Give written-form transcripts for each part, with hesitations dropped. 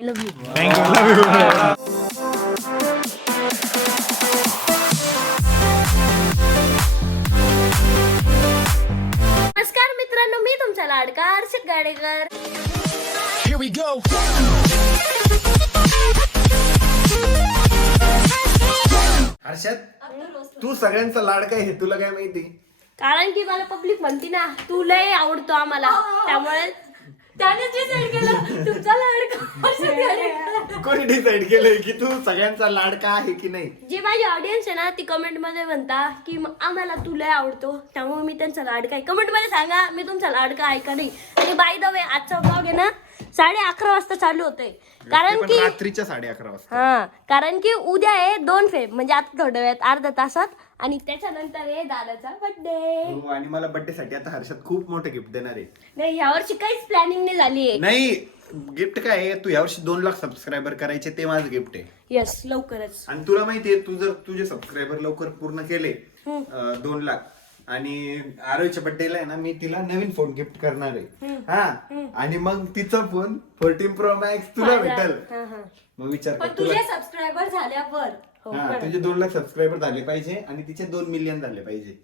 I love you. Thank you. Love you. नमस्कार मित्रांनो, मी तुमचा लाडका Harshad Gadekar. Here we go. Harshad, तू सगळ्यांचा लाडका आहे हे तुला काय माहिती? कारण की मला पब्लिक म्हणती ना, तू लय आवडतो आम्हाला, त्यामुळे त्याने डिसाइड केलं तुमचा लाडका हर्षद गाडेकर. कोणी डिसाइड केलंय की तू सगळ्यांचा लाडका आहे की नाही? जी माझी ऑडियन्स आहे ना, ती कमेंट मध्ये म्हणता की आम्हाला तू लय आवडतो, त्यामुळे मी त्यांचा लाडका आहे. कमेंट मध्ये सांगा मी तुमचा लाडका आहे का नाही. आणि बाय द वे, आजचा ब्लॉग आहे ना 11:30 वाजता चालू होतोय, कारण की रात्रीच्या 11:30 वाजता. हा, कारण की उद्या आहे 2 फेब, म्हणजे आता थोड्या वेळात अर्ध्या तासात, आणि त्याच्यानंतर आहे दादाचा बर्थडे. हो, आणि मला बर्थडे साठी आता हर्षद खूप मोठं गिफ्ट देणार आहे. नाही, यावर्षी काहीच प्लॅनिंग नाही झाली आहे. नाही, गिफ्ट काय आहे, तू यावर्षी 2 लाख सबस्क्रायबर करायचे, ते माझं गिफ्ट आहे. यस, लवकरच. आणि तुला माहितीये, तू जर तुझे सबस्क्रायबर लवकर पूर्ण केले 2 लाख, आणि आरोहीच्या बर्थडेला आहे ना, मी तिला नवीन फोन गिफ्ट करणार आहे. हा, आणि मग तिचा फोन 14 Pro Max तुला भेटल. मग विचार कर, पण तुझे सबस्क्रायबर झाल्यावर हा, तुझे 2 लाख सबस्क्रायबर झाले पाहिजे आणि तिचे 2 मिलियन झाले पाहिजे.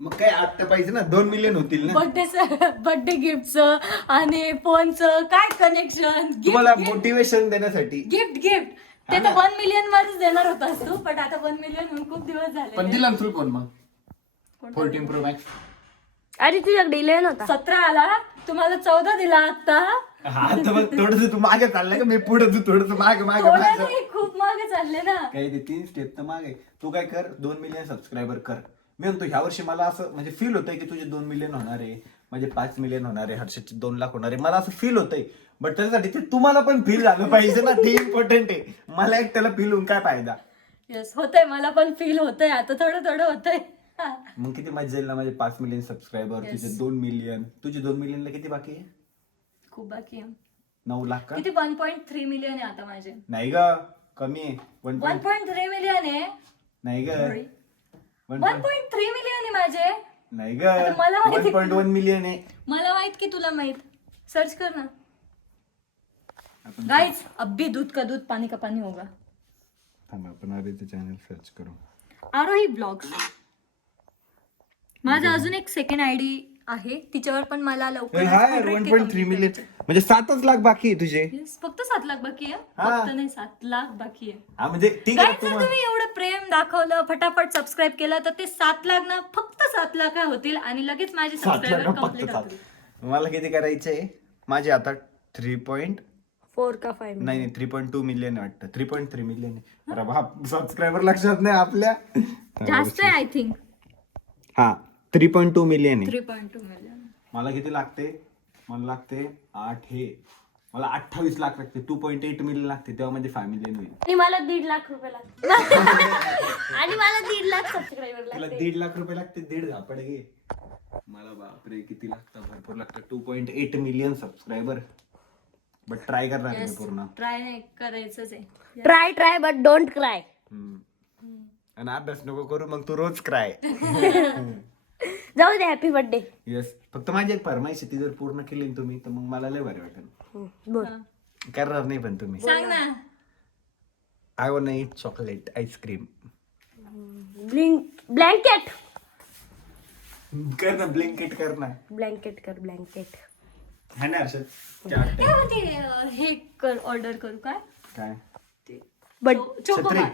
मग काय आत्ता पाहिजे ना, 2 मिलियन होतील ना. बर्थडे गिफ्टचं आणि फोनचं काय कनेक्शन. तुम्हाला मोटिवेशन देण्यासाठी. गिफ्ट ते तर 1 मिलियन वरच देणार होतास तू, पण आता 1 मिलियन होऊन खूप दिवस झाले. पण दिला ना तुला फोन मग 14 Pro Max. अरे तुझ्याकडे इलेव्हन होता. 17 आला, तुम्हाला 14 दिला आता. हा, तर मग थोडस तू मागे चाललाय का, मी पुढे तू थोडस मागे मागे थोडं मागे. नाही, खूप मागे चालले ना. काही ते 3 स्टेप तर मागे. तू काय कर, 2 मिलियन सबस्क्रायबर कर. मी म्हणतो ह्या वर्षी मला असं म्हणजे फील होतंय की तुझे 2 मिलियन होणार आहे, म्हणजे 5 मिलियन होणार आहे, हर्षदचे 2 लाख होणार आहे, मला असं फील होतंय. बट त्याच्यासाठी ते तुम्हाला पण फील झालं पाहिजे ना, ते इम्पॉर्टंट आहे. मला एकट्याला फील होऊन काय फायदा. येस, होतंय, मला पण फील होतंय आता, थोडं होतंय. मग किती मजा येईल ना, माझे 5 मिलियन सबस्क्रायबर, तुझे 2 मिलियन. तुझे 2 मिलियनला किती बाकी आहे? खूप बाकी आहे. 9 लाख का? किती 1.3 मिलियन आहे आता माझे. नाही ग, कमी आहे. 1.3 मिलियन आहे. नाही ग, 1.3 मिलियन आहे माझे. नाही ग, आता मला माहिती- 1.1 मिलियन आहे. मला माहित की तुला माहित. सर्च कर ना गाइस. अभी दूध का दूध पानी का पानी होगा. थांबा, आपण आरोहीचं चॅनल सर्च करू. आरोही ब्लॉग्स. माझा अजून एक सेकंड आयडी आहे, तिच्यावर पण मला लवकर 1.3 मिलियन म्हणजे 7च लाख बाकी आहे तुझे. फक्त 7 लाख बाकी आहे. हा. फक्त नाही, 7 लाख बाकी आहे. हा, म्हणजे ठीक आहे. Guys, जर तुम्ही एवढं प्रेम दाखवलं, फटाफट सबस्क्राईब केलं, तर ते 7 लाख ना फक्त 7 लाख होतील आणि लगेच माझे 7 लाख सबस्क्रायबर फक्त कम्प्लीट 7. होतील. मला किती करायचंय? माझे आता 3. 4 का 5? नाही 3.2 मिलियन वाटतं. 3.3 मिलियन. अरे बाप, सबस्क्रायबर लक्षात नाही आपल्या. जास्त आहे आय थिंक. हा, 3.2 मिलियन आहे. 3.2 मिलियन. मला किती लागते? मला लागते 8 हे. मला 28 लाख लागते. 2.8 मिलियन लागते, तेव्हा म्हणजे 5 मिलियन होईल. आणि मला 1.5 लाख रुपये लागतात. आणि मला 1.5 लाख सबस्क्रायबर तुला लागतात. 1.5 लाख रुपये लागते. 1.5 झापड घे. मला बापरे किती लागतं, भरपूर लागतं. 2.8 मिलियन सबस्क्रायबर. बट ट्राय करणार मी पूर्ण. ट्राय नाही करायचंच आहे. Try but don't cry. आणि अभ्यास नको करू, मग तू रोज क्राय. जाऊ दे, हॅपी बर्थडे. येस, फक्त माझी एक फरमाईश आहे, ती जर पूर्ण केली ना तुम्ही तर मग मला लय भारी वाटेल. बोल. करणार नाही पण तुम्ही. सांग ना. I want eat chocolate ice cream. Blanket कर ना, ब्लिंकेट कर ना. ब्लँकेट कर, ब्लँकेट. हा ना हर्षद? काय म्हणते, हे कर, ऑर्डर करू काय? काय? बट छत्री. चोकोबार.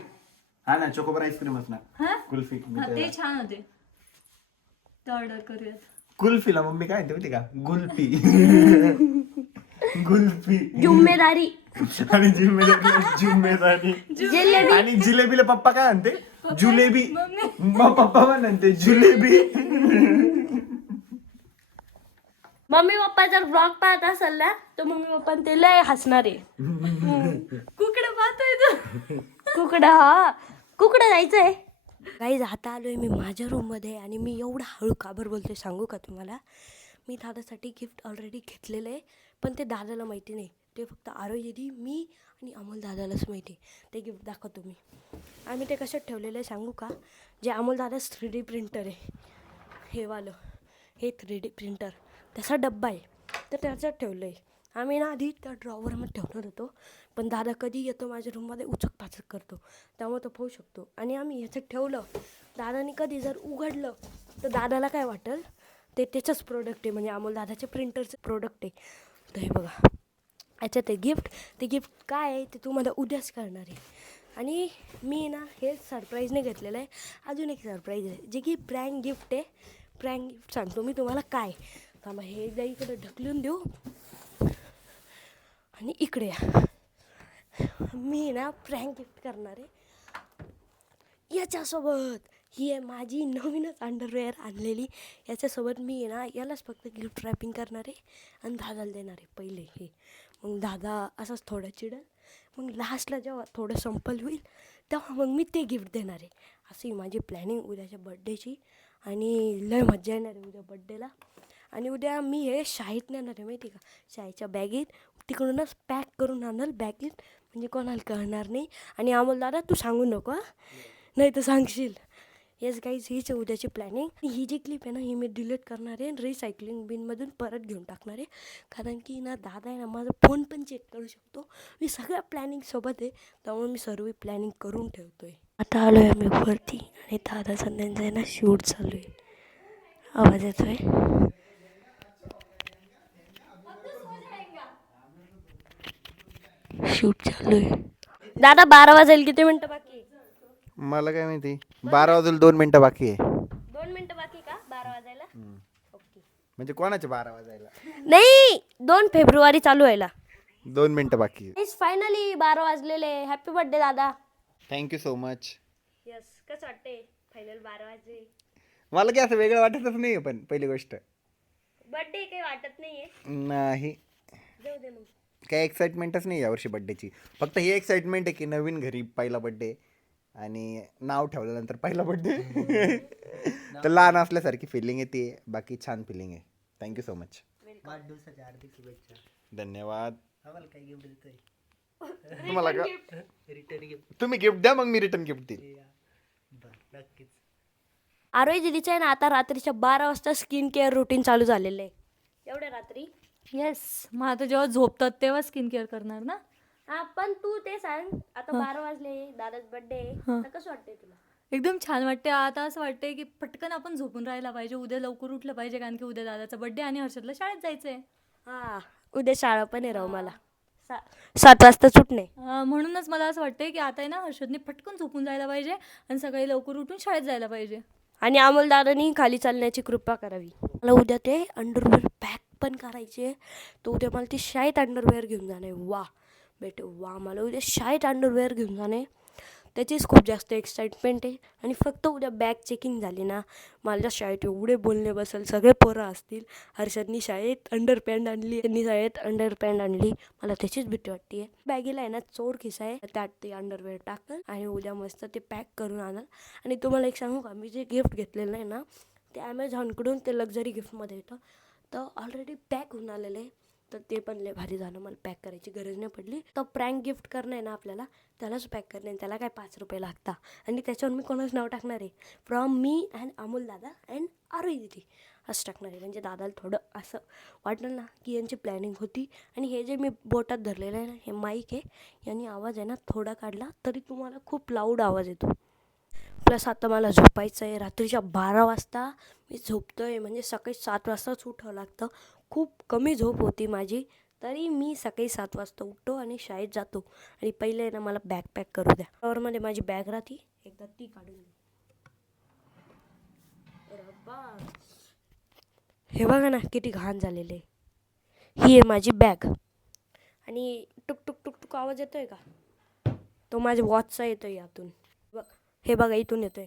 हा ना, चोकोबार आईस्क्रीम असणार. हा? कुल्फी. हा, ते छान होते, ते ऑर्डर करूयात. कुल्फीला मम्मी काय म्हणते माहिती का? गुल्फी. गुल्फी. जिम्मेदारी. आणि जिम्मेदारी. जिलेबी. आणि जिलेबीला पप्पा काय म्हणते? जुलेबी. मग पप्पा पण म्हणते जुलेबी. मम्मी पप्पा जर ब्लॉग पाहत असेल ना, तर मम्मी पप्पा ते लय हसणार आहे. कुकडं पाहतोय तू? कुकडा, हा, कुकडं जायचंय. गाईज, आता आलोय मी माझ्या रूम मध्ये, आणि मी एवढा हळू काबर बोलतोय सांगू का तुम्हाला? मी दादासाठी गिफ्ट ऑलरेडी घेतलेलं आहे, पण ते दादाला माहिती नाही. ते फक्त आरोही दिदी, मी आणि अमोल दादालाच माहिती. ते गिफ्ट दाखवतो मी. आम्ही ते कशात ठेवलेलं आहे सांगू का? जे अमोल दादा 3D प्रिंटर आहे, हे वालं, हे 3D प्रिंटर, त्याचा डब्बा आहे, तर त्याच्यात ठेवलं आहे. आम्ही ना आधी त्या ड्रॉवरमध्ये ठेवणार होतो, पण दादा कधी येतो माझ्या रूममध्ये उचक पाचक करतो, त्यामुळे तो पाहू शकतो. आणि आम्ही ह्याच्यात ठेवलं, दादानी कधी जर उघडलं तर दादाला काय वाटेल ते त्याचंच प्रोडक्ट आहे, म्हणजे अमोल दादाच्या प्रिंटरचं प्रोडक्ट आहे. तर हे बघा याच्यात ते गिफ्ट काय आहे ते तुम्हाला उद्याच कळणार आहे. आणि मी ना हे सरप्राईजने घेतलेलं आहे. अजून एक सरप्राईज आहे जे की प्रँक गिफ्ट आहे. प्रँक गिफ्ट सांगतो मी तुम्हाला काय. थांबा हे एकदा इकडे ढकलून देऊ आणि इकडे या. मी ना प्रँक गिफ्ट करणार आहे याच्यासोबत. ही आहे माझी नवीनच अंडरवेअर आणलेली. याच्यासोबत मी ना यालाच फक्त गिफ्ट रॅपिंग करणार आहे आणि दादाला देणार आहे पहिले हे. मग दादा असाच थोडा चिडेल, मग लास्टला जेव्हा थोडं संपल होईल तेव्हा मग मी ते गिफ्ट देणार आहे. अशी माझी प्लॅनिंग उद्याच्या बड्डेची. आणि लय मजा येणार आहे उद्या बड्डेला. आणि उद्या मी हे शाळेत नेणार आहे माहिती का, शाळेच्या बॅगेत तिकडूनच पॅक करून आणल बॅगेत, म्हणजे कोणाला कळणार नाही. आणि अमोल दादा तू सांगू नको हां, नाही तर सांगशील. येस गाईज हीच उद्याची प्लॅनिंग. ही जी क्लिप आहे ना ही मी डिलीट करणार आहे आणि रिसायकलिंग बिनमधून परत घेऊन टाकणार आहे. कारण की ना दादा आहे ना माझा फोन पण चेक करू शकतो. मी सगळ्या प्लॅनिंग सोबत आहे, त्यामुळे मी सर्व प्लॅनिंग करून ठेवतो आहे. आता आलो आहे मी वरती आणि दादा संध्यांचं आहे ना शूट चालू आहे. आवाज येतो आहे. शूट चालू आहे. दादा 12 वाजेल, किती मिनटं बाकी आहे? मला काय माहिती, 12 वाजून 2 मिनिटं बाकी आहे. 2 मिनटं बाकी का 12 वाजायला? ओके. म्हणजे कोणाचे 12 वाजायला? नाही 2 फेब्रुवारी चालू व्हायला. 2 मिनिटं बाकी आहे. फायनली 12 वाजलेले. हॅपी बर्थडे दादा. Thank you so much. यस कसं वाटते फायनल 12 वाजले. मला काय असं वेगळं वाटतच नाही, पण पहिली गोष्ट बर्थडे काही वाटत नाहीये. नाही, जाऊ दे मग. काही एक्साइटमेंटच नाही यावर्षी बड्डेची. फक्त ही एक्साइटमेंट आहे की नवीन घरी पहिला बड्डे आणि नाव ठेवल्यानंतर पहिला बड्डे. तर लहान असल्यासारखी फिलिंग येते. बाकी छान फिलिंग आहे. Thank you so much. वाढदिवसाच्या हार्दिक शुभेच्छा. धन्यवाद. आम्हाला काय गिफ्ट देतोय? तुम्हाला का रिटर्न गिफ्ट. तुम्ही गिफ्ट द्या, मग मी रिटर्न गिफ्ट देईल. बर नक्कीच. आरोही दिदीचं आहे ना आता रात्रीच्या 12 वाजता स्किन केअर रुटीन चालू झालेलं आहे. एवढ्या रात्री. येस, मग आता जेव्हा झोपतात तेव्हा स्किन केअर करणार ना. हा पण तू ते सांग, आता 12 वाजले, दादाच बर्थडे, आता कसं वाटतंय तुला? एकदम छान वाटते. आता असं वाटतंय की पटकन आपण झोपून राहायला पाहिजे, उद्या लवकर उठलं पाहिजे, कारण की उद्या दादाचा बर्थडे आणि हर्षदला शाळेत जायचंय. हा उद्या शाळा पण आहे राव मला. 7 वाजता सुटणे. म्हणूनच मला असं वाटतंय की आता आहे ना हर्षदने पटकन झोपून जायला पाहिजे आणि सकाळी लवकर उठून शाळेत जायला पाहिजे. आणि अमोल दादानी खाली चालण्याची कृपा करावी. मला उद्या ते अंडरवेअर पॅक पण करायचे. तर उद्या मला ती शाळेत अंडरवेअर घेऊन जाणे. वा बेटे वा, मला उद्या शाळेत अंडरवेअर घेऊन जाणे, त्याचीच खूप जास्त एक्साइटमेंट आहे. आणि फक्त उद्या बॅग चेकिंग झाली ना, माझ्या शाळेत एवढे बोलणे बसेल, सगळे पोरं असतील. हर्षदनी शाळेत अंडरपॅन्ट आणली, त्यांनी शाळेत अंडरपॅन्ट आणली, मला त्याचीच भीती वाटते. बॅगेला आहे ना चोर खिसा आहे, त्यात ते अंडरवेअर टाकल आणि उद्या मस्त ते पॅक करून आणल. आणि तुम्हाला एक सांगू का, मी जे गिफ्ट घेतलेलं आहे ना ते ॲमेझॉनकडून ते लक्झरी गिफ्टमध्ये येतं, तर ऑलरेडी पॅक होऊन आलेलं आहे. तर ते पण लय भारी झालं, मला पॅक करायची गरज नाही पडली. तर प्रँक गिफ्ट करणं आहे ना आपल्याला, त्यालाच पॅक करणं आहे. त्याला काय 5 रुपये लागतात. आणि त्याच्यावर मी कोणाच नाव टाकणार आहे, फ्रॉम मी अँड अमोल दादा अँड आरोही दिदी असं टाकणार आहे. म्हणजे दादाला थोडं असं वाटलं ना की यांची प्लॅनिंग होती. आणि हे जे मी बोटात धरलेलं आहे ना, हे माईक आहे, यांनी आवाज आहे ना थोडा काढला तरी तुम्हाला खूप लाऊड आवाज येतो. प्लस आता मला झोपायचं आहे. रात्रीच्या 12 वाजता मी झोपतो आहे, म्हणजे सकाळी 7 वाजताच उठावं लागतं. खूप कमी झोप होती माझी, तरी मी सकाळी 7 वाजता उठतो आणि शाळेत जातो. आणि पहिले ना मला बॅग पॅक करू द्या. फ्लॉवरमध्ये माझी बॅग राहते, एकदा ती काढून दे. हे बघा ना किती घाण झालेले. ही आहे माझी बॅग. आणि टुक टुक टुक टुक आवाज येतोय का, तो माझ्या वॉचचा येतोय यातून. हे बघा इथून येतोय.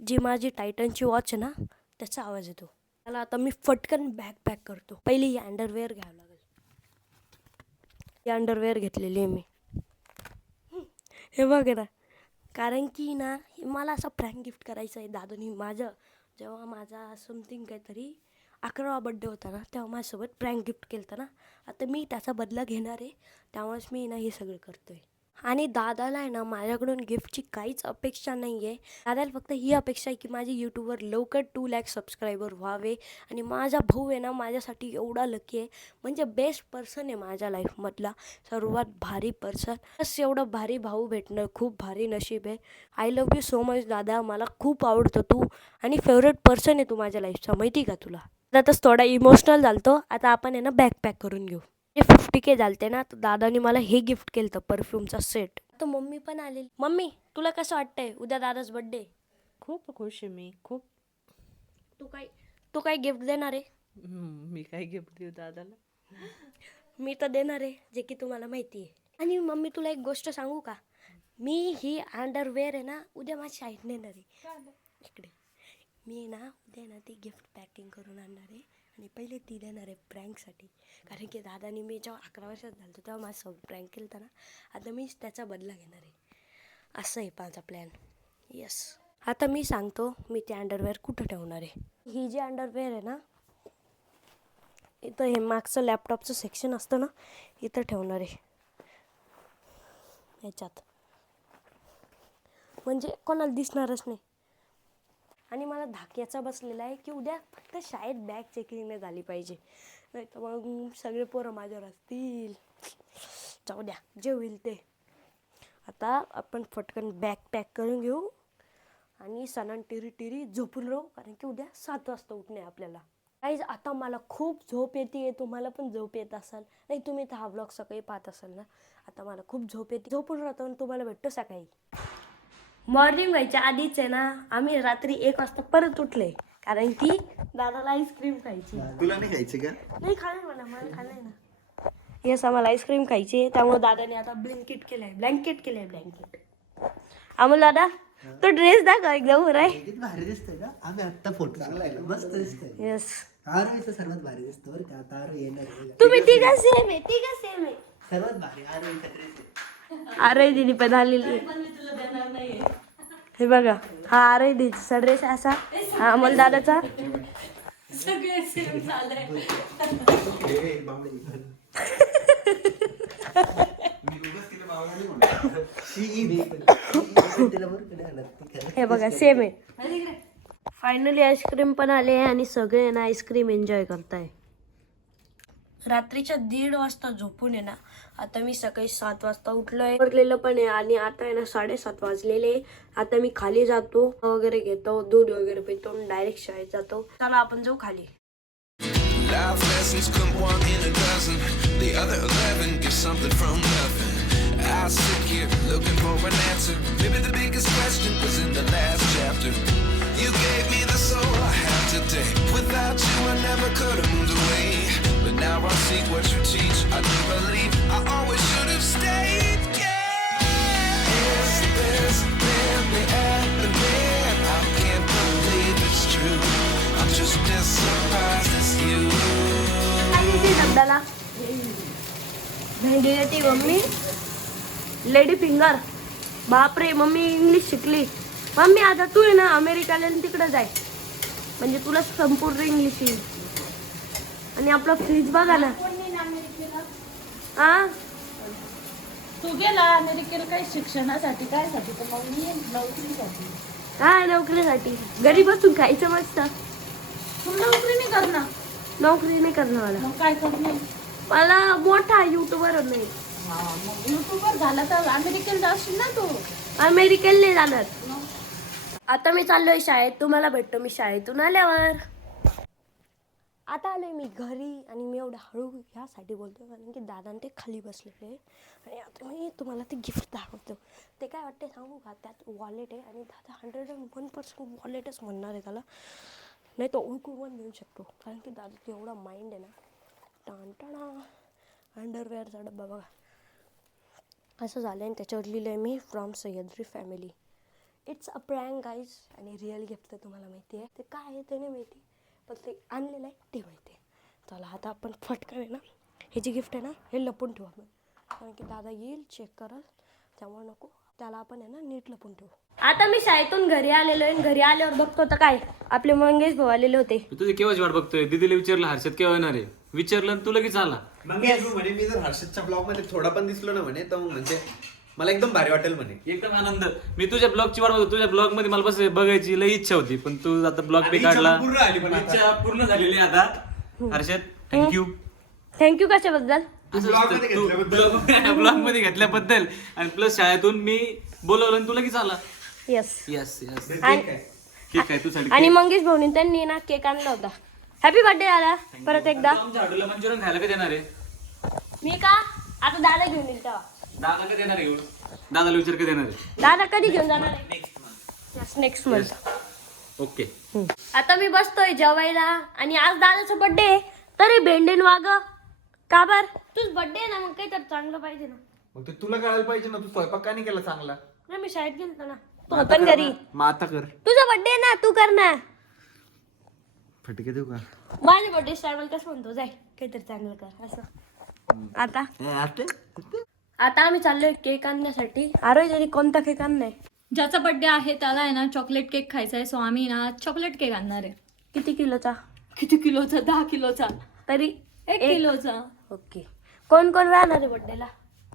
जी माझी टायटनची वॉच आहे ना त्याचा आवाज येतो. त्याला आता मी फटकन बॅग पॅक करतो. पहिली ही अंडरवेअर घ्यावं लागेल. ही अंडरवेअर घेतलेली आहे मी. हे बघ ना, कारण की ना मला असं प्रँक गिफ्ट करायचं आहे दादानी. जेव्हा माझा समथिंग काहीतरी 11वा बड्डे होता ना, तेव्हा माझ्यासोबत प्रँक गिफ्ट केलं होतं ना. आता मी त्याचा बदला घेणार आहे, त्यामुळेच मी ना हे सगळं करतो आहे. आणि दादाला आहे ना माझ्याकडून गिफ्टची काहीच अपेक्षा नाही आहे. दादाला फक्त ही अपेक्षा आहे की माझे यूट्यूबवर लवकर 2 लाख सबस्क्रायबर व्हावे. आणि माझा भाऊ आहे ना माझ्यासाठी एवढा लकी आहे, म्हणजे बेस्ट पर्सन आहे माझ्या लाईफमधला, सर्वात भारी पर्सन. बस एवढं भारी भाऊ भेटणं खूप भारी नशीब आहे. I love you so much दादा, मला खूप आवडतं तू आणि फेवरेट पर्सन आहे तू माझ्या लाईफचा, माहिती का तुला. आताच थोडा इमोशनल झालतो. आता आपण आहे ना बॅग पॅक करून घेऊ. 50K झालते ना, तर दादाने मला हे गिफ्ट केलं होतं परफ्यूमचा सेट. तर मम्मी पण आलेली. मम्मी तुला कसं वाटतंय, उद्या दादाच बर्थडे. खूप खुश आहे मी खूप. तू काय गिफ्ट देणार आहे. मी काय गिफ्ट देऊ दादाला. मी तर देणार आहे जे की तुम्हाला माहिती आहे. आणि मम्मी तुला एक गोष्ट सांगू का, मी ही अंडरवेअर आहे ना उद्या माझ्या शाळेत नेणार आहे. इकडे मी ना उद्या ना ती गिफ्ट पॅकिंग करून आणणार आहे आणि पहिले ती देणार आहे प्रँकसाठी. कारण की दादानी मी जेव्हा 11 वर्षात झालं तेव्हा माझं प्रँक केलं होतं ना, आता मी त्याचा बदला घेणार आहे. असं आहे माझा प्लॅन. येस. आता मी सांगतो मी ते अंडरवेअर कुठं ठेवणार आहे. ही जी अंडरवेअर आहे ना, इथं हे मागचं लॅपटॉपचं सेक्शन असतं ना, इथं ठेवणार आहे याच्यात, म्हणजे कोणाला दिसणारच नाही. आणि मला धाक्याचा बसलेला आहे की उद्या फक्त शाळेत बॅग चेकिंग नाही झाली पाहिजे, नाही तर मग सगळे पोरं माझ्यावर असतील. जाऊ द्या, जे होईल ते. आता आपण फटकन बॅग पॅक करून घेऊ आणि सणान टिरी झोपून राहू, कारण की उद्या 7 वाजता उठणे आपल्याला. गाईज आता मला खूप झोप येते, तुम्हाला पण झोप येत असाल, नाही तुम्ही तर हा व्लॉग सकाळी पाहत असाल ना. आता मला खूप झोप येते, झोपून राहतो आणि तुम्हाला भेटतो सकाळी. मॉर्निंग व्हायच्या आधीच आहे ना आम्ही रात्री 1 वाजता परत उठले, कारण की दादाला आईस्क्रीम खायची. तुला नाही खायची का. नाही खाल्लं मला खाल्लंय ना. येस, आम्हाला आईस्क्रीम खायची, त्यामुळे दादाने आता ब्लँकेट केलंय. अमोल दादा तो ड्रेस दाखव एकदम बरं आहे. किती भारी दिसतोय का. आम्ही आत्ता फोटो मस्त दिसतोय. येस, आरोहीचं सर्वात भारी दिसतो बरं का. आता आरोही येणार आहे. तुम्ही तिघं सेम आहे. सर्वात भारी आरोहीचा ड्रेस आहे. आरय दिदी पण आलेली. हे बघा, हा आरय दिदीचा ड्रेस असा, हा अमोल दादाचा. सगळे सेम झालंय. तिला बरं कडे आणत ती खरं. हे बघा सेम आहे. फायनली आईस्क्रीम पण आले आणि सगळे ना आईस्क्रीम एन्जॉय करताय. रात्रीच्या 1:30 वाजता झोपून आहे ना, आता मी सकाळी 7 वाजता उठलोय, उठलेलं पण आहे. आणि आता आहे ना 7:30 वाजलेले. आता मी खाली जातो, वगैरे घेतो, दूध वगैरे पितो, डायरेक्ट शाळेत जातो. चला आपण जाऊ खाली. Life lessons come 1 in a dozen. The other 11 get something from nothing. I sit here looking for an answer. Maybe the biggest question was in the last chapter. You gave me the soul I have today. Without you I never could have moved away. But now I see what you teach. I do believe I always should have stayed. Yeah. Is this really happening? I can't believe it's true. I'm just as surprised as you. शब्दाला भेंडी येते mummy. Lady finger. बापरे, mummy English शिकली. Mummy आता तू आहे ना अमेरिकाला तिकडे जाय, म्हणजे तुला संपूर्ण इंग्लिश येईल. आणि आपला फ्रीज बघा ना. हा, तू गेला अमेरिकेला काही शिक्षणासाठी काय साठी, तर मग मी नोकरीसाठी. काय नोकरीसाठी. घरी बसून खायचं मस्त. तू नोकरी नाही करणार. नोकरी नाही करणार मला. मग काय करणार. मला मोठा युट्यूबर नाही. मग युट्यूबर झाला तर अमेरिकेला जाशील ना तू. अमेरिकेला नाही जाणार. आता मी चाललोय शाळेत, तुम्हाला भेटतो मी शाळेतून आल्यावर. आता आलोय मी घरी आणि मी एवढं हळू ह्यासाठी बोलतो कारण की दादा ते खाली बसलेले. आणि आता मी तुम्हाला ते गिफ्ट दाखवतो. ते काय वाटते सांगू का, त्यात वॉलेट आहे आणि दादा 101% वॉलेटच म्हणणार आहे त्याला, नाही तो उलकू पण देऊ शकतो कारण की दादा एवढा माइंड आहे ना. टाणटाणा अंडरवेअरचा डब्बा बघा असं झालं आणि त्याच्यावर लिहिलं आहे me from Sahyadri family. It's a prank guys. आणि रिअल गिफ्ट तर तुम्हाला माहिती आहे ते काय आहे ते नाही माहिती, पण ते आणलेलं आहे ते माहिती आहे. चला आता आपण फटकन आहे ना, हे जे गिफ्ट आहे ना हे लपून ठेवू आपण, कारण की दादा येईल चेक करल, त्यामुळे नको, त्याला आपण आहे ना नीट लपून ठेवू. आता मी शाळेतून घरी आलेलो आहे. घरी आल्यावर बघतो तर काय आपले मंगेश भाऊ आलेले होते. तुझी केव्हाची वाट बघतोय. दीदीला विचारलं हर्षद केव्हा येणार आहे, विचारलं तू लगेच आला. मग मी जर हर्षदच्या ब्लॉग मध्ये थोडा पण दिसलो ना म्हणे, तर म्हणजे मला एकदम भारी वाटेल म्हणे. एकदम आनंद. मी तुझ्या ब्लॉगची वाट बघतो. तुझ्या ब्लॉग मध्ये मला बस बघायची लई इच्छा होती, पण तू आता ब्लॉग बी आणि इच्छा काढला. पूर्ण झाली पण आता. इच्छा पूर्ण झालेली आहे आता. हर्षद थँक्यू. थँक्यू कशाबद्दल? ब्लॉग मध्ये घेतल्याबद्दल आणि प्लस शाळेतून मी बोलवलं आणि तू लगेच आला. येस. Yes yes. आणि ठीक आहे तू साठी. आणि मंगेश भाऊनी त्यांनी ना केक आणला होता. हॅपी बर्थडे दादा परत एकदा. आमच्या हॉटेलला मंचुरियन खायला का देणार आहे? मी का आता दादा घेऊन येईल तेव्हा. दादा का देणार आहे घेऊन? दादाला विचार का देणार आहे? दादा कधी घेऊन जाणार आहे? Next month. ओके. आता मी बसतोय जेवायला आणि आज दादाचा बर्थडे आहे तरी भेंडीन वाग का बर? तुझ बर्थडे आहे ना, मग काहीतरी चांगलं पाहिजे ना. मग ते तुला कळायला पाहिजे ना, तू स्वयंपाक का नाही केला चांगला? नाही मी शाळेत गेलतो ना. तू होता ना घरी. मग आता कर. तुझा बर्थडे ना, तू कर ना. फटके देऊ का? माझ्या बर्थडे टायमाला कसं म्हणतो, जाय काहीतरी चांगलं कर असं. आता आता आम्ही चाललोय केक आणण्यासाठी. अरे तरी कोणता केक आणलाय? ज्याचा बर्थडे आहे त्याला आहे ना चॉकलेट केक खायचा आहे, सो आम्ही ना चॉकलेट केक आणणार आहे. किती किलोचा? किती किलोचा? 10 किलोचा. तरी 1 किलोचा. ओके. कोण कोण राहणार आहे बर्थडेला?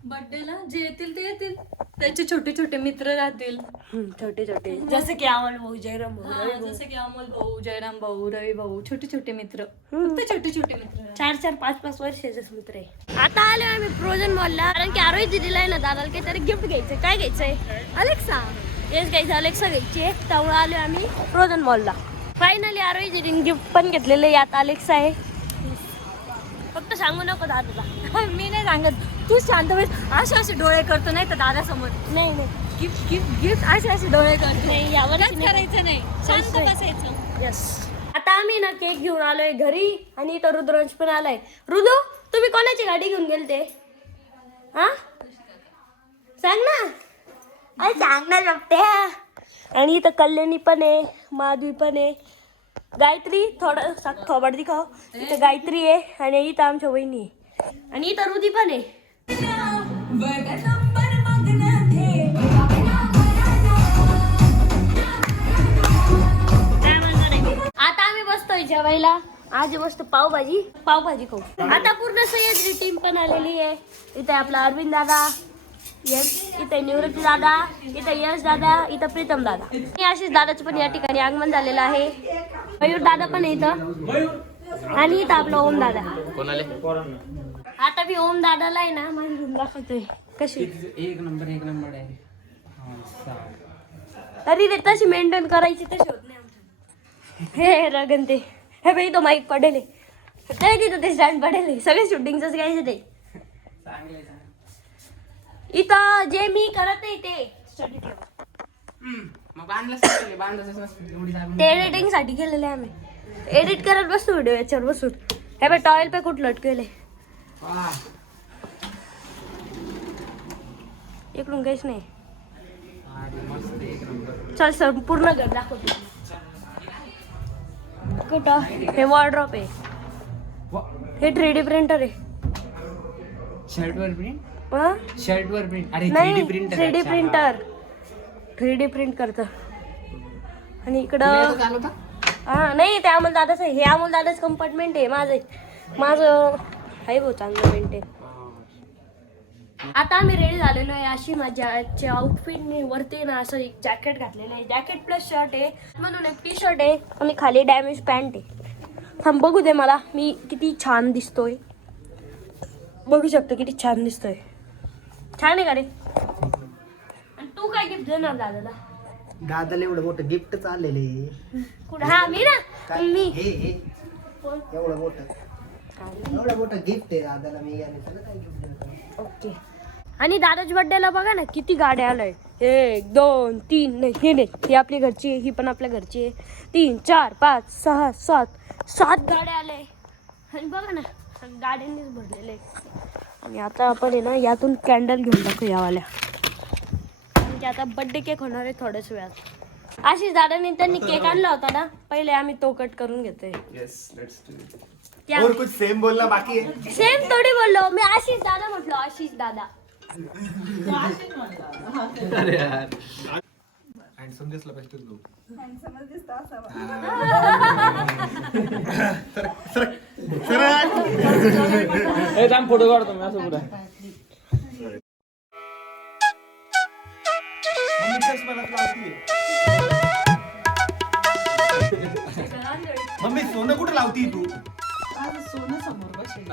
बर्थडेला जे येतील ते येतील. त्यांचे छोटे छोटे मित्र राहतील. छोटे छोटे जसे की अमोल भाऊ, जयराम भाऊ. जसे की अमोल भाऊ, जयराम भाऊ, रवी भाऊ. छोटे छोटे मित्र. फक्त छोटे छोटे मित्र. 4-4, 5-5 वर्षाचेच मित्र आहे. आता आलोय आम्ही फ्रोझन मॉलला, कारण की आरोही दिदीला आहे ना दादाला काहीतरी गिफ्ट घ्यायचंय. काय घ्यायचंय? अलेक्सा. येस घ्यायचं, अलेक्सा घ्यायची आहे. त्यामुळे आलोय आम्ही फ्रोझन मॉलला. फायनली आरोही दिदीने गिफ्ट पण घेतलेलं. यात अलेक्सा आहे. फक्त सांगू नको दादाला. मी नाही सांगत, तू शांत बस. असे असे डोळे करतो नाही तर दादा समोर. नाही नाही गिफ्ट गिफ्ट गिफ्ट असे असे डोळे करतो. नाही यावर काहीच करायचं नाही, शांत बसायचं. यस. आता आम्ही ना केक घेऊन आलोय घरी आणि इथं रुद्रांश पण आलाय. रुदू तुम्ही कोणाची गाडी घेऊन गेलते? हा सांग ना. अरे सांग ना जपत्या. आणि इथं कल्याणी पण आहे, माधवी पण आहे, गायत्री थोडं थोबड दिखाव. इथं गायत्री आहे आणि इथं आमच्या वहिनी आहे आणि इथं रुदी पण आहे. आता आम्ही बसतोय जेवायला. आज मस्त पावभाजी खाऊ. आता पूर्ण सह्याद्री टीम पण आलेली आहे. इथे आपला अरविंद दादा, इथे निवृत्ती दादा, इथे यश दादा, इथं प्रीतम दादा. आशिष दादाचं पण या ठिकाणी आगमन झालेलं आहे. मयूर दादा पण आहे इथं आणि इथं आपला ओम दादा. आता मी ओम दादाला आहे ना माझी रूम दाखवतोय कशी. एक नंबर आहे. तरी रे तशी मेंटेन करायची तशी होत नाही आमच्या. हे रगन ते हे बाई तो माईक पडेल ते तिथं ते स्टँड पडेल. सगळे शूटिंगच घ्यायचं ते. इथं जे मी करत नाही ते स्टडी ठेवा. ते एडिटिंग साठी केलेले आम्ही. एडिट करत बसतो व्हिडिओ याच्यावर बसून. हे बाय टॉयल पे कुठं लटकेले इकडून काहीच नाही. चल संपूर्ण घर दाखवतो. कुठं? हे वॉर्डरोब आहे. हे 3D प्रिंटर आहे. शर्टवर प्रिंट. शर्टवर प्रिंट. अरे नाही 3D printer. 3D printer 3D print करतं. आणि इकडं हा नाही ते अमोल दादाच आहे. हे अमोल दादाच कंपार्टमेंट आहे. माझं आहे भाऊ चांगलं मेंटेन. आता आम्ही रेडी झालेलो आहे. अशी माझ्या आउटफिटने वरती ना असं एक जॅकेट घातलेलं आहे. जॅकेट प्लस शर्ट आहे, म्हणून एक टी शर्ट आहे आणि खाली डॅमेज पॅन्ट आहे. थांब बघू दे मला मी किती छान दिसतोय. बघू शकतो किती छान दिसतोय. छान आहे का रे? आणि तू काय गिफ्ट देणार दादाला? दादाला एवढं मोठं गिफ्ट आलेले. कुठं? हा मी ना मी हे एवढं मोठं गिफ्ट आहे दादाला. मी याने तुला काय गिफ्ट देतो? ओके. आणि दादाच्या बर्थडेला बघा ना किती गाड्या आलाय. 1 2 3 नाही हे नाही ही आपली घरची आहे, ही पण आपल्या घरची आहे. 3 4 5 6 7 गाड्या आल्या. आणि बघा ना गाड्यांनीच भरलेले आहे. आणि आता आपण आहे ना यातून कॅन्डल घेऊन टाकू यावाल्या. म्हणजे आता बर्थडे केक होणार आहे थोड्याच वेळात. आशिष दादाने त्यांनी केक आणला होता ना, पहिले आम्ही तो कट करून घेतोय. Yes let's do it. और कुछ सेम बोलना बाकी है. सेम थोडी बोललो मी. आशिष दादा म्हटलो. आशिष दादा. अरे यार हँडसम दिसला पाहिजे तू. फोटो काढतो मी असं पुढे. मम्मी सोनं कुठं लावती तू? माझं सोनं समोर बसेल.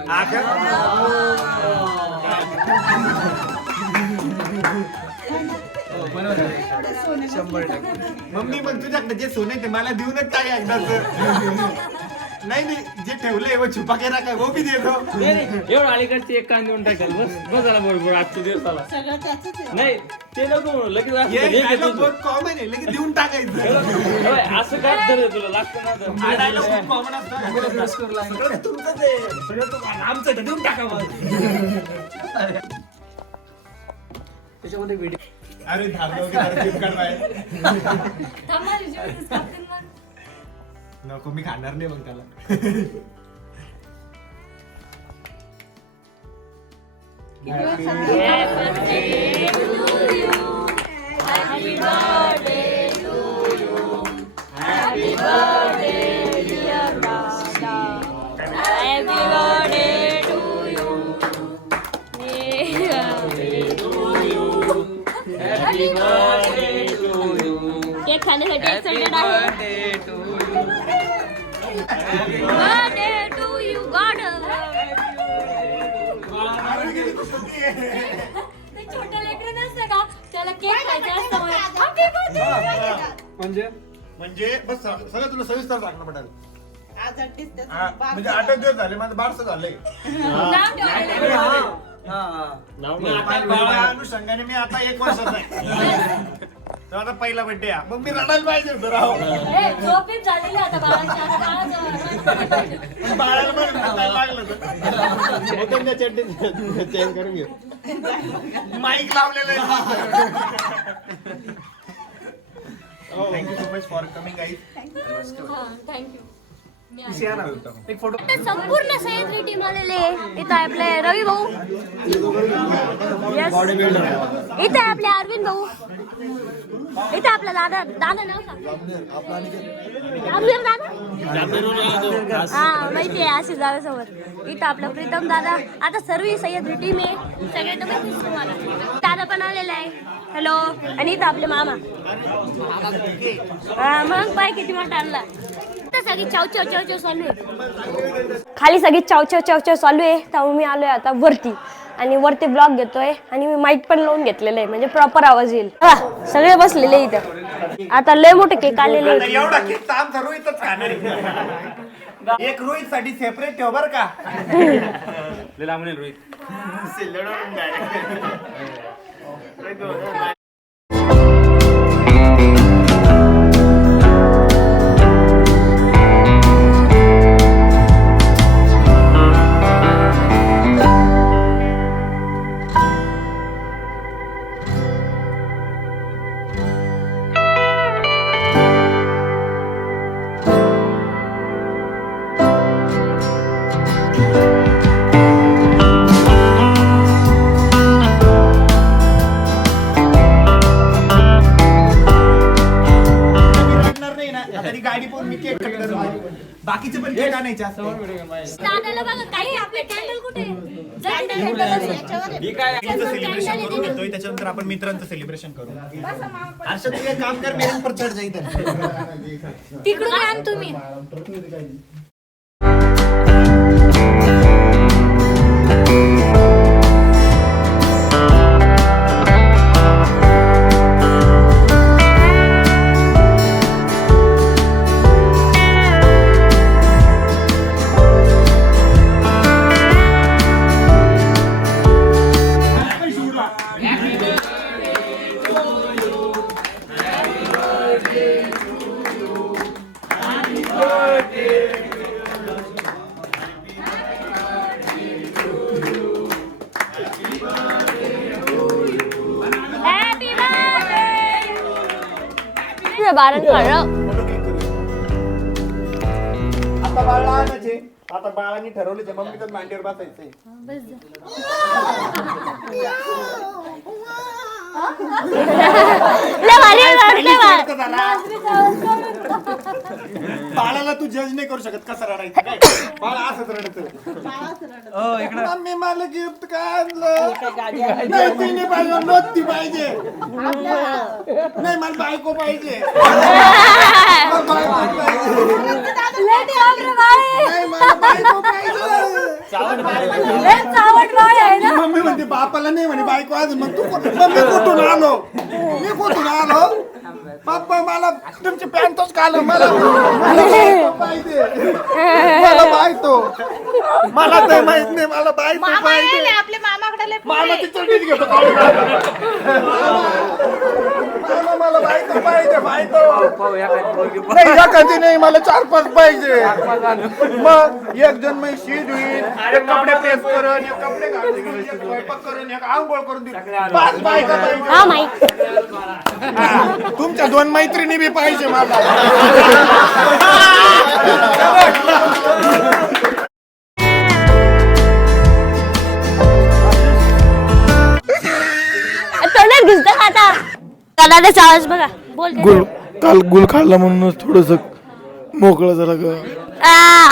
मम्मी पण तुझ्याकडे जे सोनं आहे ते मला देऊनच टाक एकदाच. नाही जे ठेवलंय वो छुपा के रखा वो भी दे दो. एवढं अलीकडचे एक कान देऊन टाकाल बस झाला बरोबर आजच्या दिवसाला. सगळं त्याचंच आहे. नाही ते नको म्हणू, लगेच असं ये हे घेतो dialogue तू. बहुत कॉमन आहे लगेच देऊन टाकायचं. होय, असं काय तर तुला लागतं ना तर. हा dialogue खूप कॉमन असतो. सगळं तुमचंच आहे. सगळं आमचं आहे, देऊन टाका मग. त्याच्यामध्ये व्हिडिओ अरे धारलो की जरा Flipkart बाहेर. थांबा, रिजून टाकते मग. नको मी खाणार नाही मग त्याला. केक खाण्यासाठी एक्साइटेड आहे. Birthday to you God. ते छोटं लेकरं नसतं का, त्याला केक खायचा असतं. Happy birthday. म्हणजे बस सगळं तुला सविस्तर सांगणं पडेल. आज अट्टीस त्याचं हा, म्हणजे 8 दिवस झाले माझं 12 झालंय. नाव ठेवलेलं. नाव मग आता बाळा अनुषंगाने मी आता 1 वर्षाचा आहे. तर आता पहिला बर्थडे आहे. मग मी रडायला पाहिजे होतं राव. झोपीत झालेली आता बाळाची. आता बाळाचं पाहिजे. बाळाला पण रडायला लागलं चेंज करून घे. माईक लावलेलं आहे. Thank you so much for coming guys. Thank you. एक फोटो. संपूर्ण सह्याद्री टीम आलेले इथं आपले रवी भाऊ. Yes. इथं आपले अरविंद भाऊ. इथं आपला दादा नाव सांग. दादा हा माहिती आहे आशिष दादासोबत. इथं आपला प्रीतम दादा. आता सर्व सह्याद्री टीम आहे. सगळ्यांना माहिती तुम्हाला. दादा पण आलेला आहे. हॅलो. आणि इथं आपले मामा. हा मग पाय किती मोठा आणला. सगळी चाव चाव चाव चाव चालू आहे. खाली सगळी चाव चाव चाव चाव चालू आहे. त्यामुळे मी आलोय आता वरती आणि वरती ब्लॉग घेतोय आणि मी माईक पण लावून घेतलेलं आहे म्हणजे प्रॉपर आवाज येईल. सगळे बसलेले इथं. आता लय मोठे केक आलेले आहेत. एवढा केक तर आमचा रोहितच खाणार आहे. एक रोहित साठी सेपरेट ठेव बर का. लांबून रोहित. गाडी पण मी केक कट करणार. बाकीचे पण केक आणायचे असतात. दादाला बघा काही आपले कॅन्डल कुठे. सेलिब्रेशन करून घेतोय त्याच्यानंतर आपण मित्रांचं सेलिब्रेशन करू. असं तू एक काम कर मेरे ऊपर चढ जाईल. तिकडून आण तुम्ही. आता बाळा आणायचे. आता बाळांनी ठरवले मम्मीच मांडीवर बसायचंय. लय भारी वाटतंय बाळाला तू जज नाही करू शकत कसं रडायचं काय बाळा असंच रडत मम्मी मला गिफ्ट काय आणलं नाही तिने पाहिजे नोती पाहिजे नाही मला बायको पाहिजे मला बायको पाहिजे नाही मला बायको पाहिजे मम्मी म्हणते बापाला नाही म्हणे बायको अजून मग तू मम्मी कुठून आलो मी कुठून आलो पप्पा मला तुमची पॅन्टच काल मला बायको पाहिजे मला बायको मला तर माहित नाही मला बायको पाहिजे आपल्या मामाकडे मामा तिचं नीट घेतो मामा मला बायको पाहिजे बायको नाही एखादी नाही मला 4-5 पाहिजे मग एक जण मी शीट होईल एक कपडे प्रेस करून एक कपडे घालून स्वयंपाक करून एक आंघोळ करून देईल 5 बायका पाहिजे हा माहित तुमच्या 2 मैत्रिणी बी पाहिजे मला तोंडात घुसतं का आता कलादाचा आवाज बघा बोल काल गुल खाल्ला म्हणून थोडस मोकळं जरा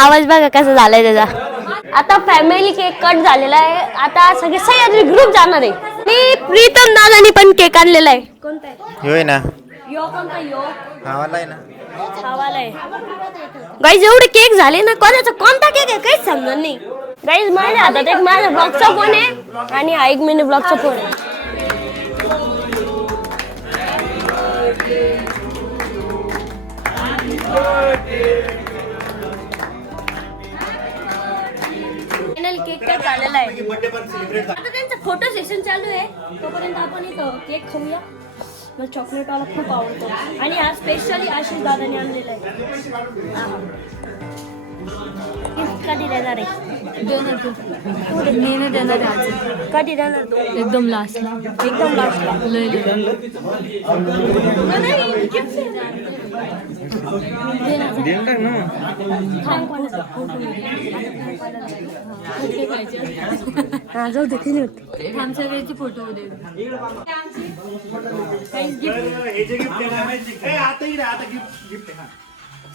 आवाज बघा कसा झालाय त्याचा आता फॅमिली केक कट झालेला आहे आता सगळे सह्याद्री ग्रुप जाणार आहे आणि प्रीतम दादानी पण केक आणलेला आहे कोणता आहे होय ना यो कोणता यो खावाला आहे ना खावाला आहे गाईज एवढे केक झाले ना कोणाचा कोणता केक आहे काहीच समजत नाही गाईज माझ्या हातात एक माझ्या ब्लॉगचा फोन आहे आणि हा 1 मिनिट ब्लॉगचा फोन आहे केक कट झालेला आहे आता त्यांचं फोटो सेशन चालू आहे तोपर्यंत आपण इथं केक खाऊया मला चॉकलेटवाला खूप आवडतो आणि आज स्पेशली आशिष दादाने आणलेला आहे कधी देणार आहे मी देणार आहे आज कधी देणार तू एकदम लास्टला एकदम लास्टला हा जाऊ दे तिने आमच्या घरचे फोटो दे हे जे गिफ्ट आहे ना आता गिफ्ट आहे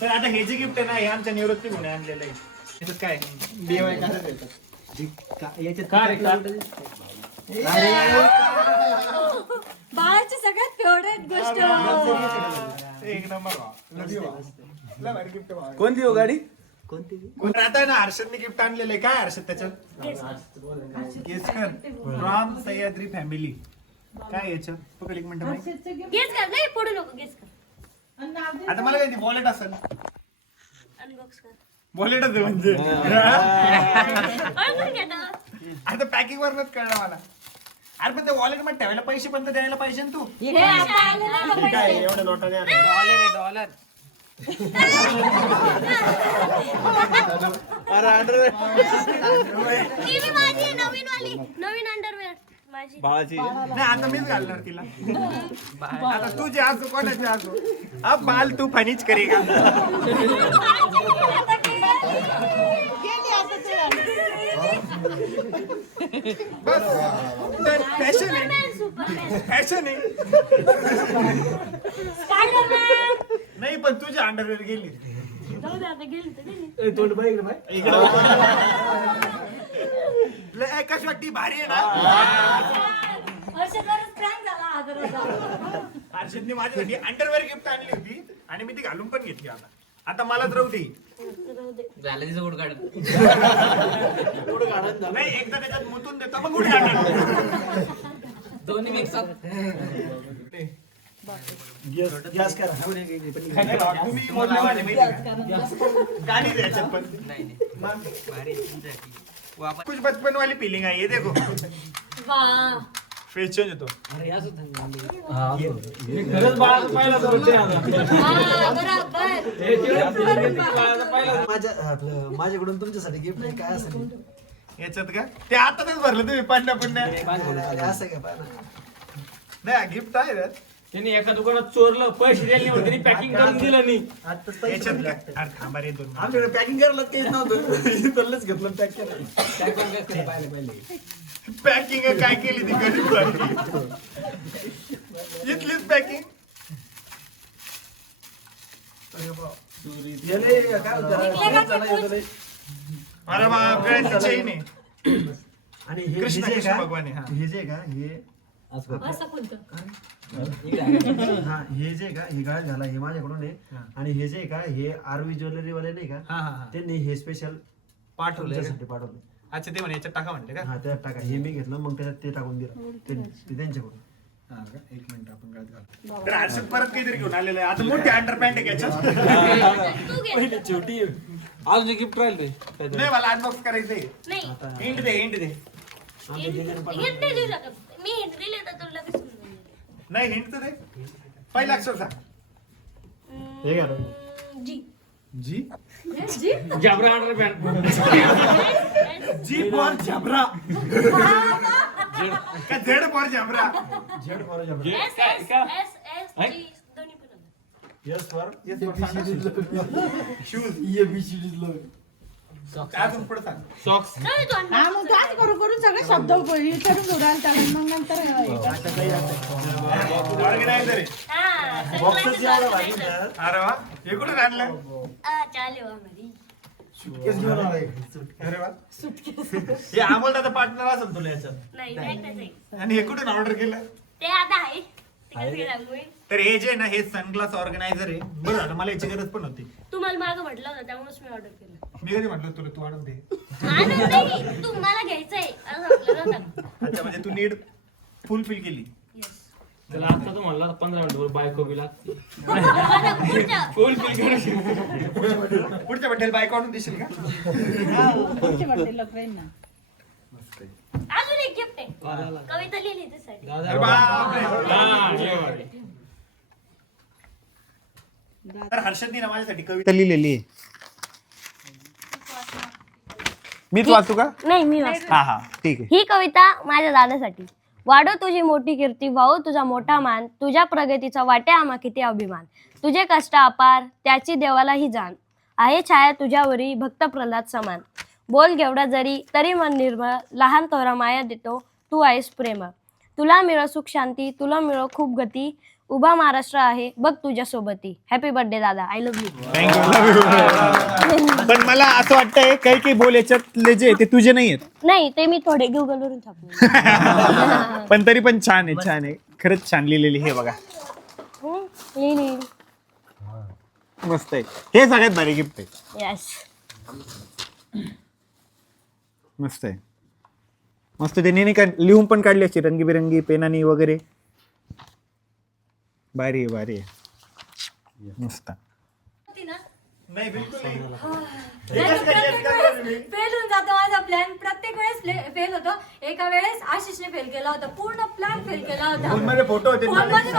तर आता हे जे गिफ्ट आहे ना हे आमच्या निवृत्ती म्हणून आणलेलं आहे याच्यात काय DIY कसं याच्यात बाळाची सगळ्यात फेवरेट गोष्ट एक नंबर कोणती हो गाडी कोणती आता ना हर्षदने गिफ्ट आणलेलं आहे काय हर्षद त्याच्यात गेस कर फ्रॉम सह्याद्री फॅमिली काय याचं पकड एक मिनिट गेस कर नाही पडू नको गेस कर आता मला काय वॉलेट असेल अनबॉक्स कर वॉलेटच आहे म्हणजे ओळखून घे ना. आता पॅकिंग वरनच कळलं मला अरे पण ते वॉलेट मध्ये ठेवायला पैसे पण तर द्यायला पाहिजे ना तू काय एवढं लोटा द्या डॉलर अरे अंडरवेअर ती बी माझी आहे, नवीन वाली नवीन अंडरवेअर माझी बाळाची नाही आता मीच घालणार तिला आता तुझे असो कोणाचे असो अब बाल तू फनीच करेगा बस फॅशन आहे फॅशन आहे नाही पण तुझी अंडरवेअर गेली जाऊ दे आता गेली तर गेली कशी वाटती भारी आहे ना हर्षदने माझ्यासाठी अंडरवेअर गिफ्ट आणली होती आणि मी ती घालून पण घेतली आता मलाच राहू दे झालं तिचं उड काढ नाही एकदा त्याच्यात मुतून देतो मग उडी काढणार दोन्ही मिक्स गॅस करा तुम्ही बोलले माझे माहिती का? गाणी द्यायच्यात पण कुछ बचपन वाली फीलिंग आहे ये देखो फेस चेंज होतो खरंच बाळाचा पहिला माझ्याकडून तुमच्यासाठी गिफ्ट आहे काय असेल याच्यात का ते आताच भरलं तुम्ही पन्ना असं का पाहा नाही गिफ्ट आहे रे त्यांनी एका दुकानात चोरलं पैसे दिले नव्हते त्यांनी पॅकिंग करून दिलं नाही याच्यात का? अरे थांबा रे दोन आमच्याकडे पॅकिंग करायला काहीच नव्हतं घेतलं पॅक केलं काय पण काय पाहिलं पहिले पॅकिंग काय केली ती गरीब सारखी. इथलीच पॅकिंग. अरे बाप चेन आहे. आणि कृष्ण भगवान आहे. हा. हे जे का हे असं कोणतं हा हे जे का हे गाळ झाला हे माझ्याकडून आहे. आणि हे जे का हे आरवी ज्वेलरी वाले नाही का हा, हा. त्यांनी हे स्पेशल पाठवलंय का? पाठवलं. अच्छा ते म्हणे याच्यात टाका म्हणते का? हा त्यात टाका. हे मी घेतलं मग त्याच्यात ते टाकून दिलं ते त्यांच्याकडून. हा का? एक मिनिट आपण गळ्यात घालतो. तर हर्षद परत काहीतरी घेऊन आलेलं आहे. आता मोठी अंडरपॅन्ट आहे याच्यात. छोटी अजून गिफ्ट राहील नाही मला अनबॉक्स करायचंय. नाही हिंट दे हिंट दे. हिंट नाही देऊ शकत. मी हिंट दिले तर तुला लगेच समजून जाईल. नाही हिंट तर दे. पहिला अक्षर सांग. हे घालून जी जी जबरा अंडरपॅन्ट. G for zebra. का Z for zebra. Z for zebra. S S S S G दोन्ही पण आलं. S for shoes. अजून पुढे सांग. सॉक्स. नाही तू हा मग त्याच करून सगळे शब्द विचारून उडाल त्याला मग नंतर ऑर्गनायझर आहे. हा बॉक्सच यायला सगळ्यांना पाहिजे ना. अरे वा हे कुठून आणलं. चाले वा मरी. सुटकेस घेऊन आलाय. अरे वा हे अमोल दादा पार्टनर असेल तुला याच्यात. नाही एकटाच आहे. आणि हे कुठून ऑर्डर केलं. ते आता आहे ते कसं सांगू मी? तर हे जे ना हे सनग्लास ऑर्गनायझर आहे. बरं झालं मला याची गरज पण होती. तुम्हाला मागं म्हटलं होतं त्यामुळेच मी ऑर्डर केलं. मी कधी म्हटलं तुला तू आणून दे. आणून नाही तू मला घ्यायचंय असं म्हटलं नव्हतं. अच्छा म्हणजे तू नीड फुलफिल केली. Yes. त्याला आता तू म्हणला 15 मिनिट बायको बी लागते. पुढच्या पुढच्या बड्डेला बाईक आणून देशील का. पुढचे वाटते लग्न ना. अजून एक गिफ्ट आहे. कविता लिहिली त्यासाठी. अरे बापरे. तर हर्षदनी ना माझ्यासाठी कविता लिहिलेली आहे. मीच वाचू का. नाही मी वाचते. हा हा ठीक आहे. ही कविता माझ्या दादासाठी. वाढो तुझी मोठी कीर्ती, वाहू तुझा मोठा मान, तुझ्या प्रगतीचा वाटे आम्हा किती अभिमान, तुझे कष्ट अपार त्याची देवालाही जाण, आहे छाया तुझ्यावरी भक्त प्रल्हाद समान, बोल गेवढा जरी तरी मन निर्मळ, लहान थोरा माया देतो तू आहेस प्रेम, तुला मिळो सुख शांती, तुला मिळो खूप गती, उभा महाराष्ट्र आहे बघ तुझ्या सोबती. हॅपी बर्थडे दादा, आय लव्ह यू. पण मला असं वाटतंय काही काही बोल याच्यातले जे ते तुझे नाही आहेत. नाही ते मी थोडे गुगलवरून छापले. पण तरी पण छान आहे छान आहे खरंच छान लिहिलेली. हे बघा लिहिली. मस्त आहे. हे सगळ्यात भारी गिफ्ट आहे. यस. मस्त आहे. मस्त त्यांनी का लिहून पण काढली असते रंगीबिरंगी पेनानी वगैरे. भारी आहे भारी आहे मस्त. नाही बिलकुल फेल होऊन जातो माझा प्लॅन. प्रत्येक वेळेस फेल होतो. एका वेळेस आशिषने फेल केला होता. पूर्ण प्लॅन फेल केला होता. फोनमध्ये फोटो होते फोनमध्ये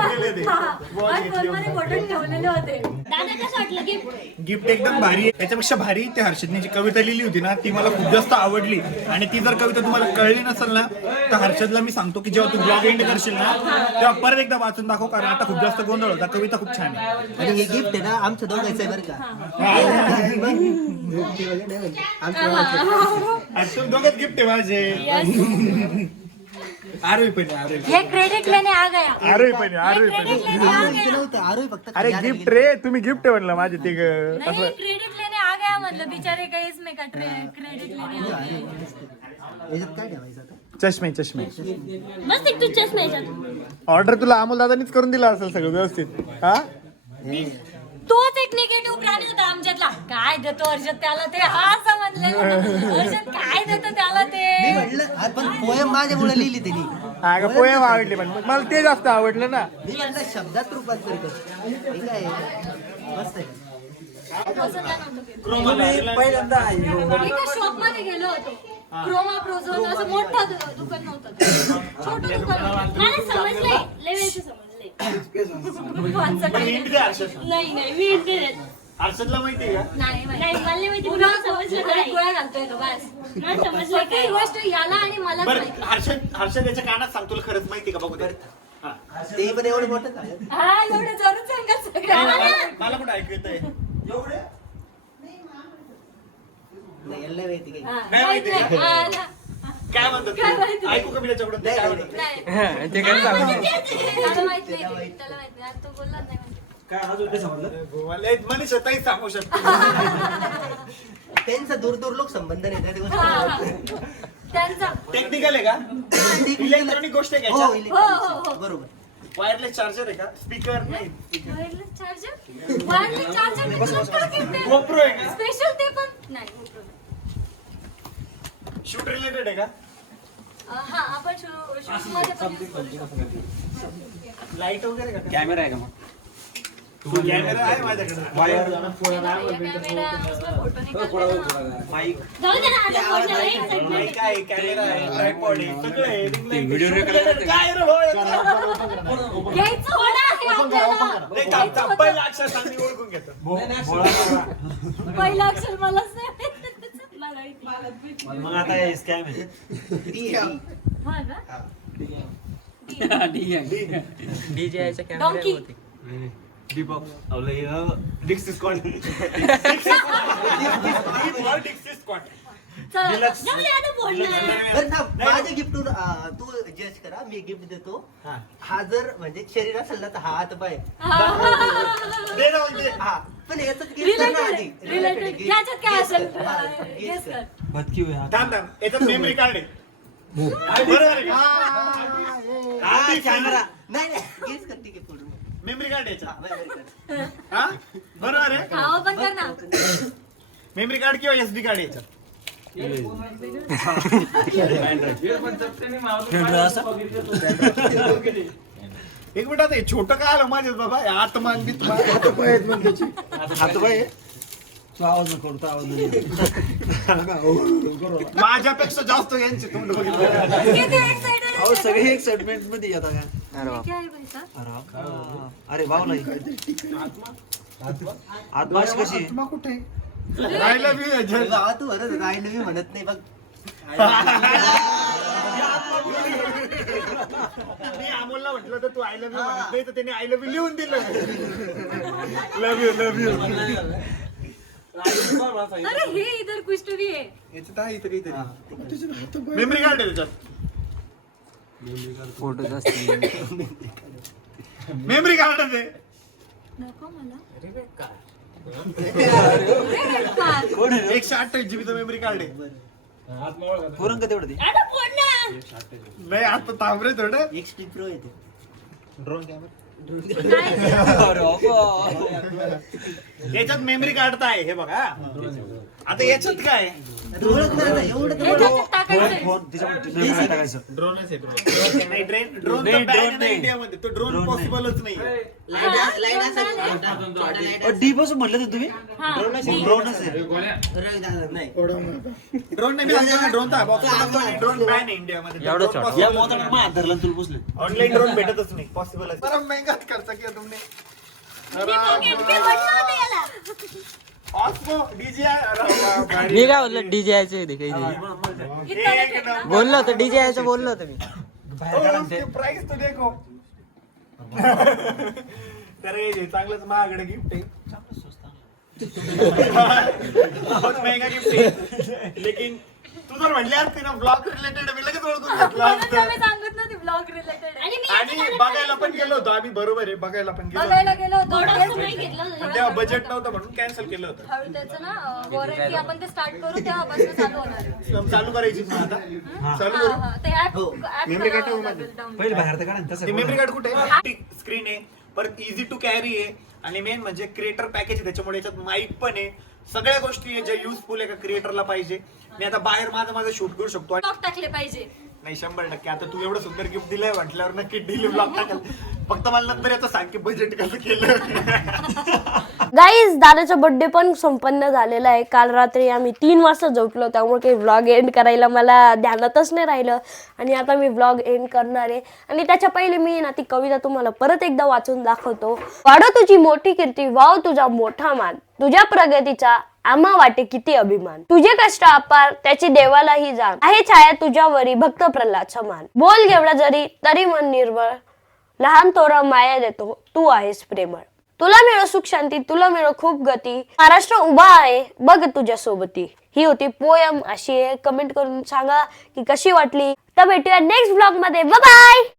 फोटो ठेवलेले होते. दादा कसं वाटलं गिफ्ट? गिफ्ट एकदम भारी आहे. त्याच्यापेक्षा भारी ते हर्षदने जी कविता लिहिली होती ना ती मला खूप जास्त आवडली. आणि ती जर कविता तुम्हाला कळली नसेल ना तर हर्षदला मी सांगतो की जेव्हा तू ब्लॉग एंड करशील ना तेव्हा परत एकदा वाचून दाखव कारण आता खूप जास्त गोंधळ होता. कविता खूप छान आहे. आणि हे गिफ्ट आहे ना आमचं दोघांचं आहे बरं का. तुम्ही दोघांत गिफ्ट आहे माझे. आरोही पण आरोही हे क्रेडिट लेने आ गया. आरोही पण आरोही पण. नव्हतं आरोही फक्त अरे गिफ्ट रे तुम्ही गिफ्ट म्हणलं माझे ते नहीं क्रेडिट लेने आ गया मतलब बेचारे का इसमें कट रहे हैं. क्रेडिट लेने आ गया. याच्यात काय ठेवायचं आता. चष्मे चष्मे. मस्त एक तू चष्मा याच्यात. ऑर्डर तुला अमोल दादानीच करून दिला असेल सगळं व्यवस्थित. हा तोच एक निगेटिव्ह प्राणी होता आमच्यातला. काय देतो हर्षद त्याला ते हा समजलेलं. हर्षद काय देतो त्याला मी ते. म्हटलं पण पोयम माझ्यामुळे लिहिली त्यांनी. अगं पोयम आवडली पण मला ते जास्त आवडलं ना. मी म्हटलं शब्दात रूपांतर कर. ठीक आहे मस्त आहे. एका शॉप मध्ये गेलो होतो. क्रोमा प्रोझोन असं मोठं दुकान नव्हतं. छोटं दुकान होतं. मला समजलंय लय वेळचं समजलंय. नाही नाही मी इंटरेस्ट देत. हर्षदला माहितीये का. नाही नाही मला नाही माहिती. पुन्हा तुला समजलं का नाही? गोळ्या घालतोय का बस. मला समजलं प्रत्येक काय. गोष्ट याला आणि मला बरं हर्षद याच्या कानात सांग तुला खरंच माहिती का बघू दे. ते पण एवढं मोठं झालं. हा एवढं जरूर सांगा सगळ्यांना. मला कुठं ऐकू येतंय. एवढे नाही याला नाही माहिती काही. हा, माहित नाही. हा, ना. काय म्हणतात ऐकू का मी त्याच्याकडून ते काय म्हणतात त्याला माहिती नाही तो बोलला नाही काय अजून ते समजलं मला एक मनीषा ताई सांगू शकतो त्यांचा दूर दूर लोक संबंध नाही त्या गोष्टी त्यांचा टेक्निकल आहे का इलेक्ट्रॉनिक गोष्ट आहे हो, का इलेक्ट्रॉनिक. बरोबर वायरलेस चार्जर आहे का स्पीकर नाही वायरलेस चार्जर GoPro आहे का स्पेशल ते पण नाही GoPro नाही. शूट रिलेटेड आहे का हा आपण शूट मध्ये पण use करू शकतो. लाईट वगैरे का कॅमेरा आहे का मग कॅमेरा आहे माझ्याकडे वायर कॅमेरा फोटो निकाल माईक जाऊ दे ना आता बोलणार आहे, excitement आहे. माईक आहे कॅमेरा आहे ट्रायपॉड आहे सगळं आहे व्हिडिओ रेकॉर्ड काय रे भाऊ घ्यायचं होणार आहे आपल्याला. नाही थांब पहिला अक्षर सांग मी ओळखून घेतो पहिलं अक्षर मलाच नाही माहिती. मला माहिती. मग आता स्कॅम आहे हा का? डॉंकी दीपक डिक्स स्क्वॉड चला, जाऊ दे आता बोलणार. बरं थांब, माझ्या गिफ्ट तू जज करा मी गिफ्ट देतो हा जर म्हणजे शरीर असेल ना तर हा हात पाय दे ना म्हणजे हा पण याच गिफ्ट कर ना आधी रिलेटेड याच्यात काय असेल Guess गेस कर. भटकी होय हा. थांब याच्यात मेमरी कार्ड आहे बरोबर आहे का हा कॅमेरा नाही नाही गेस कर ठीक आहे पुढे मेमरी कार्ड याच्यात हा, हा बरोबर आहे हा पण कर ना. मेमरी कार्ड किंवा एसडी कार्ड याच्यात एक मिनिट आता हे छोटं काय आलं माझ्याच बाबा हे आत्मान बित्मान हातपाय आहे. तू आवाज नको करू, तू आवाज नको. माझ्यापेक्षा जास्त यांचे तोंड बघितलं किती excited आहे. अहो सगळे एक्साइटमेंट मध्ये येतात का किती आहे पैसा? अरे भाऊ नाही आत्माश कशी आत्मा कुठे राहिला मी याच्यात. गावात तू म्हणत होता आय लव्ह यू म्हणत नाही बघ मी अमोलला म्हटलं तर तू आय लव्ह यू म्हणत नाही तर त्याने आय लव्ह यू लिहून दिलं लव्ह यू अरे हे इधर कुछ तो भी है. याच्यात आहे इथं काहीतरी मेमरी कार्ड आहे त्याच्यात मेमरी कार्ड आहे नको मला. 128 जीबीचं मेमरी कार्ड आहे पुरण का तेवढं ते आता फोड ना. नाही आता थांब रे थोडं एक्सटी प्रो येते ड्रोन कॅमेरा अरे बाबा. याच्यात मेमरी कार्ड तर आहे हे बघा आता याच्यात काय ओळख ना एवढं हे त्याच्यात टाकायचंय. फोन त्याच्यामध्ये काय टाकायचं नाही ड्रोन नाही इंडियामध्ये तो ड्रोन पॉसिबलच नाही लाईट असेल डी पासून म्हटलं तर तुम्ही हा. ड्रोनच आहे नाही ड्रोन नाही मी ड्रोन तर ड्रोन बॅन आहे इंडियामध्ये या मोठा हात धरला आणि तुला पुसले ऑनलाईन ड्रोन भेटतच नाही पॉसिबल आहे महंगाच खर्च किया तुमने नेमके म्हटलं होतं याला. ऑस्मो डीजे मी काय बोललो डीजे यायचं बोललो होतो डीजे यायचं बोललो होतो मी प्राइस तो देखो तर हे चांगलंच महागडे गिफ्ट आहे बहुत महंगा गिफ्ट आहे लेकिन तू जर म्हणली असती ना ब्लॉग रिलेटेड मी लगेच ओळखून घेतलं म्हणून असतं. तर मी सांगत नव्हती ब्लॉग रिलेटेड. आणि मी आणि बघायला पण गेलो होतो आम्ही बरोबर आहे बघायला पण गेलो बघायला होतो. गेलो होतो. तेच नाही घेतलं. पण तेव्हा बजेट नव्हतं म्हणून कॅन्सल केलं होतं हळू त्याचं ना वॉरंटी आपण ते स्टार्ट करू तेव्हापासून चालू होणार आहे. चालू करायची ना आता चालू हा, करू हा. ते ऍप Memory card ठेवू मध्ये. पहिले बाहेर तर काढा ना, तसं मेमरी कार्ड कुठे आहे स्क्रीन आहे परत इझी टू कॅरी आहे आणि मेन म्हणजे क्रिएटर पॅकेज आहे त्याच्यामुळे याच्यात माईक पण आहे सगळ्या गोष्टी आहे ज्या युजफुल आहे का क्रिएटरला पाहिजे मी आता बाहेर माझं शूट करू शकतो ब्लॉग टाकले पाहिजे. नाही 100% आता तू एवढं सुंदर गिफ्ट दिलंय म्हटल्यावर नक्की डेली ब्लॉग टाकल फक्त मला नंतर याचं सांग की बजेट कसं केलं गाईज दादाचा बर्थडे पण संपन्न झालेला आहे. काल रात्री आम्ही 3 वाजता झोपलो त्यामुळे काही व्लॉग एंड करायला मला ध्यानातच नाही राहिलं आणि आता मी व्लॉग एंड करणार आहे. आणि त्याच्या पहिले मी ना ती कविता तुम्हाला परत एकदा वाचून दाखवतो. वाढो तुझी मोठी कीर्ती वाव तुझा मोठा मान तुझ्या प्रगतीचा आम्हा वाटे किती अभिमान तुझे कष्ट अपार त्याची देवालाही जाण आहे छाया तुझ्यावरी भक्त प्रल्हाद समान बोल घेवढा जरी तरी मन निर्मळ लहान थोडं माया देतो तू आहेस प्रेमळ तुला मिळो सुख शांती तुला मिळो खूप गती महाराष्ट्र उभा आहे बघ तुझ्या सोबती ही होती पोयम. अशी कमेंट करून सांगा की कशी वाटली. तर भेटूया नेक्स्ट ब्लॉग मध्ये. Bye bye.